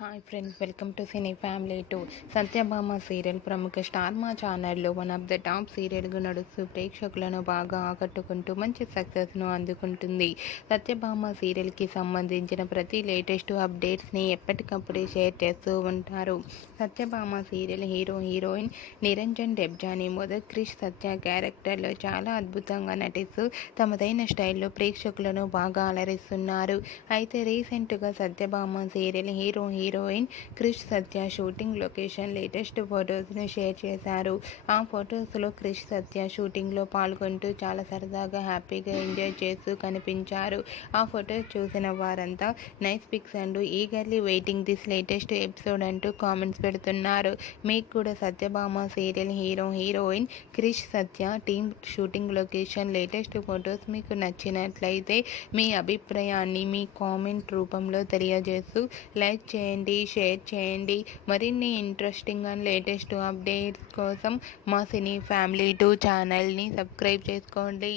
Hi friends, welcome to cine family 2. Satyabhama serial ప్రముఖ star మా ఛానల్లో వన్ ఆఫ్ ద టాప్ సీరియల్గా నడుస్తూ ప్రేక్షకులను బాగా ఆకట్టుకుంటూ మంచి సక్సెస్ను అందుకుంటుంది. సత్యభామ సీరియల్కి సంబంధించిన ప్రతి లేటెస్ట్ అప్డేట్స్ని ఎప్పటికప్పుడు షేర్ చేస్తూ ఉంటారు. సత్యభామ సీరియల్ హీరోయిన్ నిరంజన్ డెబ్జాని మొదటి క్రిష్ సత్య క్యారెక్టర్లో చాలా అద్భుతంగా నటిస్తూ తమదైన స్టైల్లో ప్రేక్షకులను బాగా అలరిస్తున్నారు. అయితే రీసెంట్గా సత్యభామ సీరియల్ హీరోయిన్ క్రిష్ సత్య షూటింగ్ లొకేషన్ లేటెస్ట్ ఫొటోస్ను షేర్ చేశారు. ఆ ఫొటోస్లో క్రిష్ సత్య షూటింగ్లో పాల్గొంటూ చాలా సరదాగా హ్యాపీగా ఎంజాయ్ చేస్తూ కనిపించారు. ఆ ఫొటోస్ చూసిన వారంతా nice pics and eagerly waiting this latest episode అంటూ కామెంట్స్ పెడుతున్నారు. మీకు కూడా Satyabhama serial heroine Krish Satya team shooting location latest photos మీకు నచ్చినట్లయితే మీ అభిప్రాయాన్ని మీ కామెంట్ రూపంలో తెలియజేస్తూ లైక్ చేయండి, షేర్ చేయండి. మరిన్ని ఇంట్రెస్టింగ్ అండ్ లేటెస్ట్ అప్డేట్స్ కోసం మా సినీ ఫ్యామిలీ 2 ఛానల్ని సబ్స్క్రైబ్ చేసుకోండి.